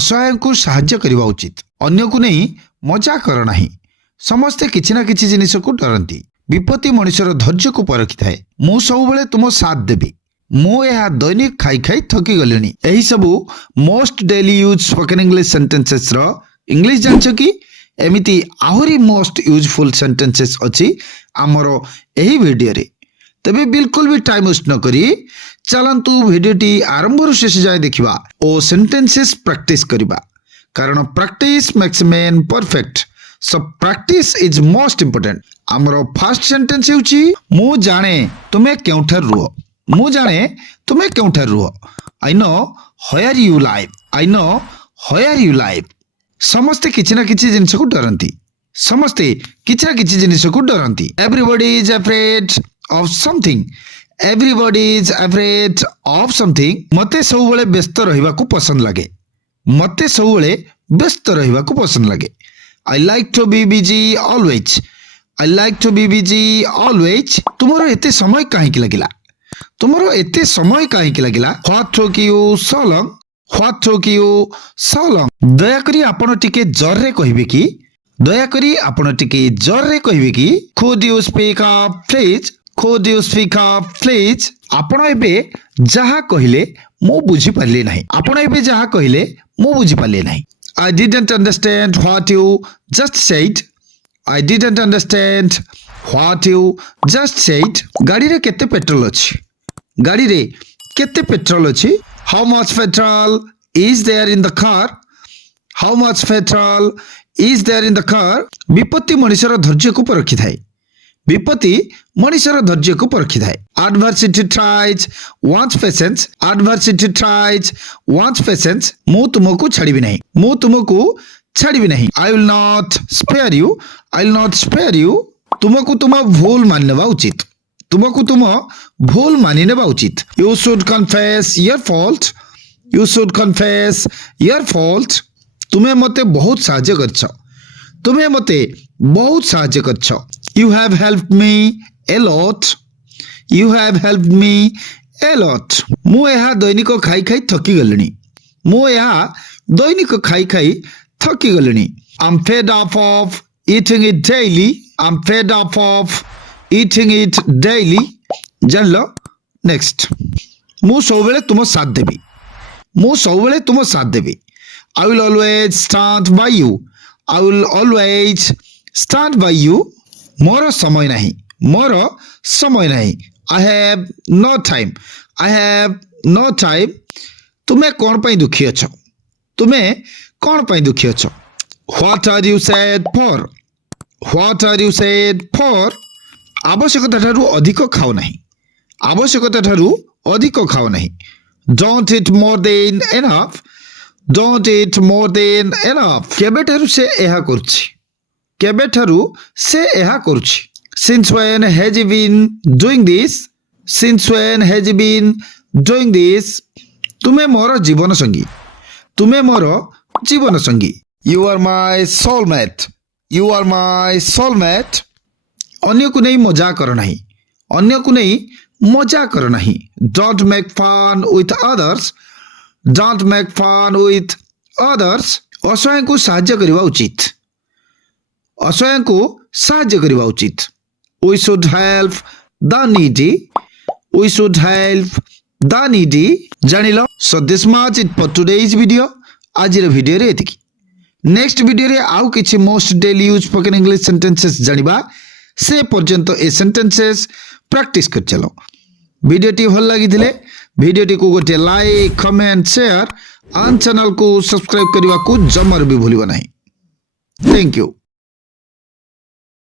असहाय को साहाय्य करवा उचित। अन्य को नहीं मजा कर नाही। समस्ते किछि ना किछि जिनिस को डरंती। विपत्ति मनुष्यर धैर्य को परखि थाए। मु सबुबले तुम साथ देबी। मु यह दैनिक खाई खाई थकी गलिनी। एही सबु most daily use spoken English sentences रो इंग्लिश जानछ कि एमिति आहुरी मोस्ट यूजफुल सेंटेंसेस अछि हमरो एही वीडियो रे। तबे बिल्कुल भी टाइम वेस्ट न करी चलंतु वीडियोटी आरंभ रु शेष जाय देखिबा ओ सेंटेंसेस प्रैक्टिस करिबा। कारण practice makes man perfect. So practice is most important. हमरो फर्स्ट सेंटेंस होची मु जाने तुमे केउठर रुह। मु जाने तुमे केउठर रुह। I know where you live. I know where you live. समस्ते किछि ना किछि जिनिस को डरंती। समस्ते किछि ना किछि जिनिस को डरंती। Everybody is afraid of something. Everybody is afraid of something. मते सबुबले व्यस्त रहिबा को पसंद लागे। मते सबुबले व्यस्त रहिबा को पसंद लागे। I like to be busy always. I like to be busy always. तुमरो एते समय काहे कि लागिला? तुमरो एते समय काहे कि लागिला? What took you so long? What took you so long? दया करी आपण टिके जर्रे कहिबे कि? दया करी आपण टिके जर्रे कहिबे कि? Could you speak up please? Could you speak up please? आपण एबे जहा कहिले मो बुझी पारले नाही। आपण एबे जहा कहिले मो बुझी पारले नाही। I didn't understand what you just said. I didn't understand what you just said. गाड़ी रे केते पेट्रोल अछि? गाड़ी रे केते पेट्रोल अछि? How much petrol is there in the car? How much petrol is there in the car? विपत्ति मनुष्यर धैर्य को परखि थाए। विपत्ति मनुष्यर धैर्य को परखि थाए। Adversity tries one's patience. Adversity tries one's patience. मु तुमको छाड़िबी नहीं। मु तुमको छाड़िबी नहीं। I will not spare you. I will not spare you. तुमको तुम भूल माननेबा उचित। तुमको तुम भूल मानिनेबा उचित। You should confess your fault. You should confess your fault. तुमे मते बहुत साहाय्य करछ। तुमे मते बहुत साहाय्य करछ। You have helped me a lot. You have helped me a lot. मु यहा दैनिक खाई खाई थकी गलिनी। मु यहा दैनिक खाई खाई थकी गलिनी। I'm fed up of eating it daily. I'm fed up of eating it daily. जानलो नेक्स्ट। मु सबेले तुम साथ देबी। मु सबेले तुम साथ देबी। I will always stand by you. I will always stand by you. मोर समय नहीं। मोर समय नहीं। I have no time. I have no time. तुमे कौन पई दुखी अछ? तुमे कौन पई दुखी अछ? What are you sad for? What are you sad for? आवश्यकता ठारू अधिक खाओ नहीं। आवश्यकता ठारू अधिक खाओ नहीं। Don't eat more than enough. Don't eat more than enough. केबे ठारू से एहा करछि? केबे ठारू से एहा करछि? Since when has he been doing this? Since when has he been doing this? तुमे मोर जीवन संगी। तुमे मोर जीवन संगी। You are my soulmate. You are my soulmate. अन्य को नहीं मजा कर नहीं। अन्य को नहीं मजा कर नहीं। Don't make fun with others. Don't make fun with others. असहाय को साहाय्य करवा उचित। असहाय को साहाय्य करवा उचित। We should help the needy. We should help the needy. जानिलो? So this much it for today's video. आज रे वीडियो रे एतिकी। नेक्स्ट वीडियो रे आउ किछि most daily use spoken English sentences जानिबा। से पर्यंत ए सेंटेंसेस प्रैक्टिस कर चलो। वीडियोटी भल लागिथिले वीडियोटी को गोटे लाइक कमेंट शेयर आन चैनल को सब्सक्राइब करने को जमर भी भूलिबा नहीं। Thank you.